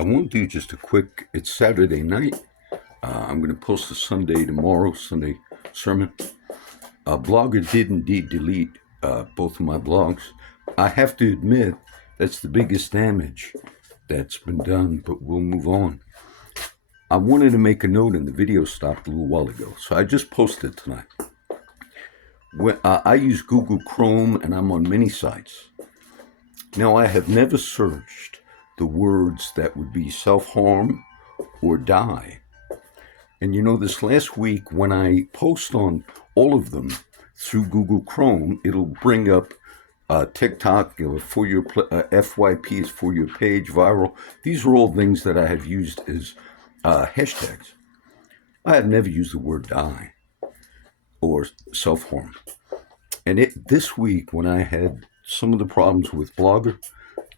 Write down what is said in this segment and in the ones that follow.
I won't do just a quick, it's Saturday night. I'm going to post a Sunday tomorrow, Sunday sermon. Blogger did indeed delete both of my blogs. I have to admit, that's the biggest damage that's been done, but we'll move on. I wanted to make a note, and the video stopped a little while ago, so I just posted tonight. I use Google Chrome, and I'm on many sites. Now, I have never searched the words that would be self-harm or die. And you know, this last week, when I post on all of them through Google Chrome, it'll bring up TikTok, for your FYP is for your page, viral. These are all things that I have used as hashtags. I have never used the word die or self-harm. And this week, when I had some of the problems with Blogger,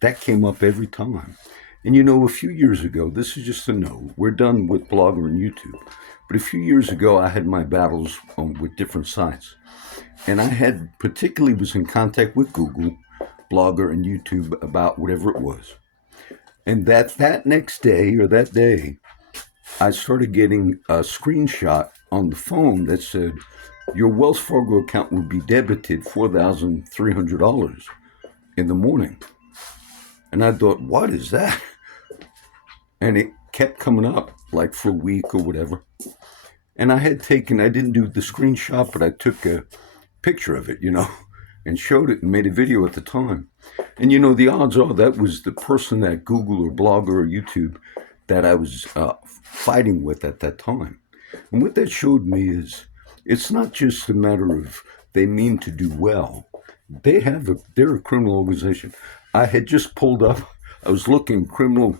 that came up every time. And you know, a few years ago, this is just a note, we're done with Blogger and YouTube. But a few years ago, I had my battles with different sites. And I particularly was in contact with Google, Blogger, and YouTube about whatever it was. And that next day, or that day, I started getting a screenshot on the phone that said, your Wells Fargo account will be debited $4,300 in the morning. And I thought, what is that? And it kept coming up like for a week or whatever. And I didn't do the screenshot, but I took a picture of it, and showed it and made a video at the time. And the odds are that was the person at Google or Blogger or YouTube that I was fighting with at that time. And what that showed me is it's not just a matter of they mean to do well. They're a criminal organization. I had just pulled up, I was looking criminal,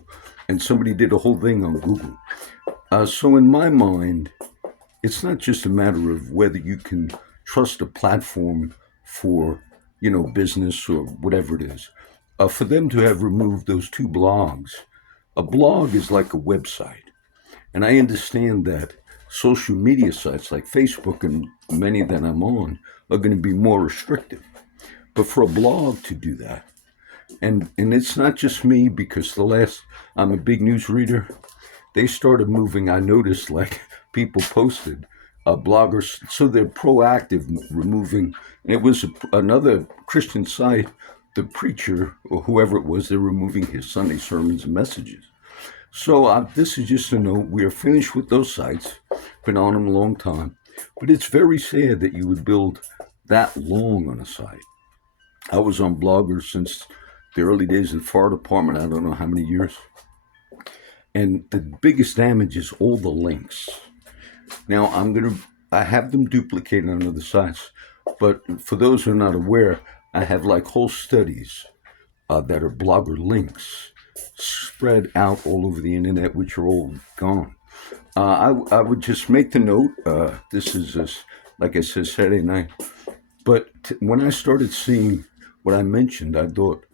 and somebody did a whole thing on Google. So in my mind, it's not just a matter of whether you can trust a platform for, business or whatever it is. For them to have removed those two blogs, a blog is like a website. And I understand that social media sites like Facebook and many that I'm on are going to be more restrictive. But for a blog to do that, and it's not just me, because I'm a big news reader, they started moving, I noticed, like people posted, bloggers, so they're proactive removing, and it was another Christian site, the preacher, or whoever it was, they're removing his Sunday sermons and messages. So this is just a note, we are finished with those sites, been on them a long time, but it's very sad that you would build that long on a site. I was on Blogger since the early days of the fire department, I don't know how many years. And the biggest damage is all the links. Now, I have them duplicated on other sites, but for those who are not aware, I have like whole studies that are Blogger links spread out all over the internet, which are all gone. I would just make the note, this is, like I said, Saturday night, but when I started seeing what I mentioned, I thought,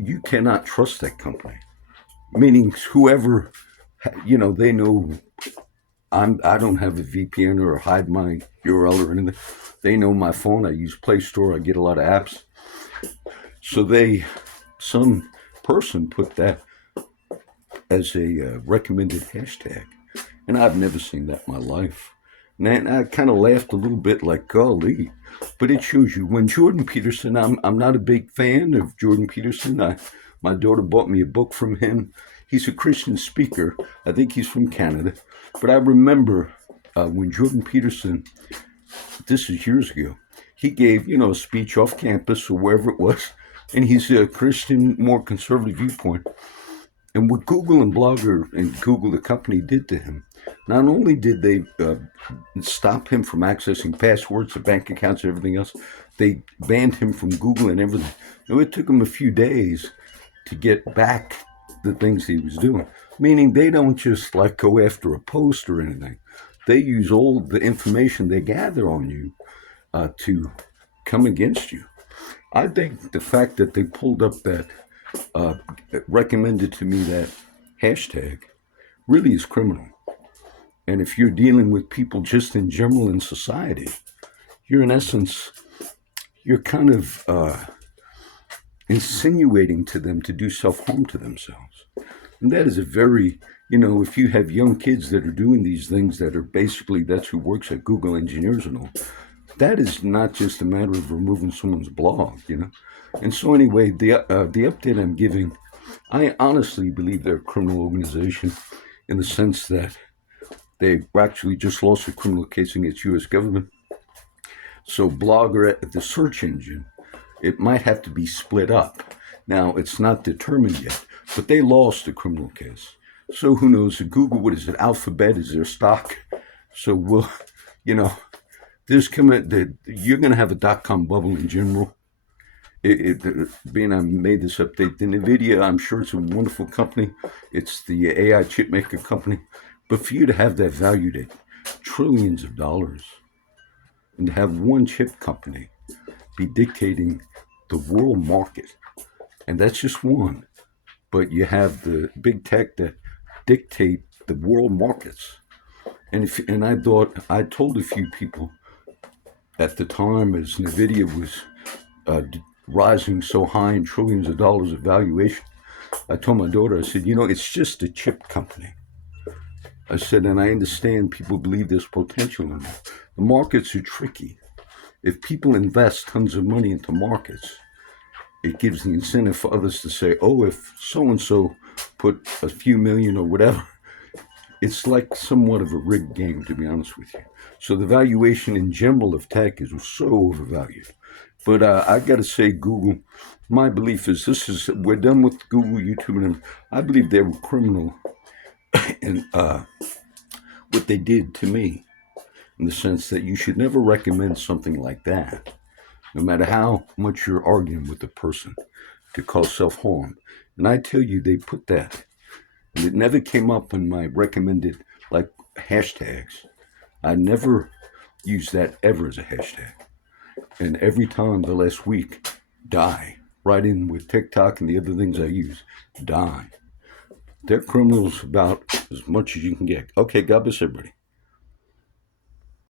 you cannot trust that company. Meaning whoever, they know I don't have a VPN or hide my URL or anything. They know my phone. I use Play Store. I get a lot of apps. So some person put that as a recommended hashtag. And I've never seen that in my life. And I kind of laughed a little bit like, golly. But it shows you, when Jordan Peterson, I'm not a big fan of Jordan Peterson. My daughter bought me a book from him. He's a Christian speaker. I think he's from Canada. But I remember when Jordan Peterson, this is years ago, he gave, a speech off campus or wherever it was. And he's a Christian, more conservative viewpoint. And what Google and Blogger and Google, the company, did to him, not only did they stop him from accessing passwords, bank accounts, and everything else, they banned him from Google and everything. Now, it took him a few days to get back the things he was doing. Meaning they don't just go after a post or anything. They use all the information they gather on you to come against you. I think the fact that they pulled up that, recommended to me that hashtag, really is criminal. And if you're dealing with people just in general in society, you're in essence, you're kind of insinuating to them to do self-harm to themselves. And that is a very, if you have young kids that are doing these things that are basically, that's who works at Google engineers and all, that is not just a matter of removing someone's blog. And so anyway, the update I'm giving, I honestly believe they're a criminal organization in the sense that they actually just lost a criminal case against U.S. government. So Blogger, the search engine, it might have to be split up. Now, it's not determined yet, but they lost a criminal case. So who knows? Google, what is it? Alphabet is their stock. So we'll, there's you're going to have a .com bubble in general. Being I made this update, the NVIDIA, I'm sure it's a wonderful company. It's the AI chip maker company. But for you to have that valued at trillions of dollars and to have one chip company be dictating the world market, and that's just one, but you have the big tech that dictate the world markets. And I told a few people at the time as NVIDIA was rising so high in trillions of dollars of valuation, I told my daughter, I said, it's just a chip company. I said, and I understand people believe there's potential in it. The markets are tricky. If people invest tons of money into markets, it gives the incentive for others to say, oh, if so-and-so put a few million or whatever, it's like somewhat of a rigged game, to be honest with you. So the valuation in general of tech is so overvalued. But I got to say, Google, my belief is we're done with Google, YouTube, and I believe they were criminal in what they did to me, in the sense that you should never recommend something like that, no matter how much you're arguing with the person, to cause self-harm. And I tell you, they put that, and it never came up in my recommended, like, hashtags. I never used that ever as a hashtag. And every time the last week, die, right in with TikTok and the other things I use, die. They're criminals about as much as you can get. Okay, God bless everybody.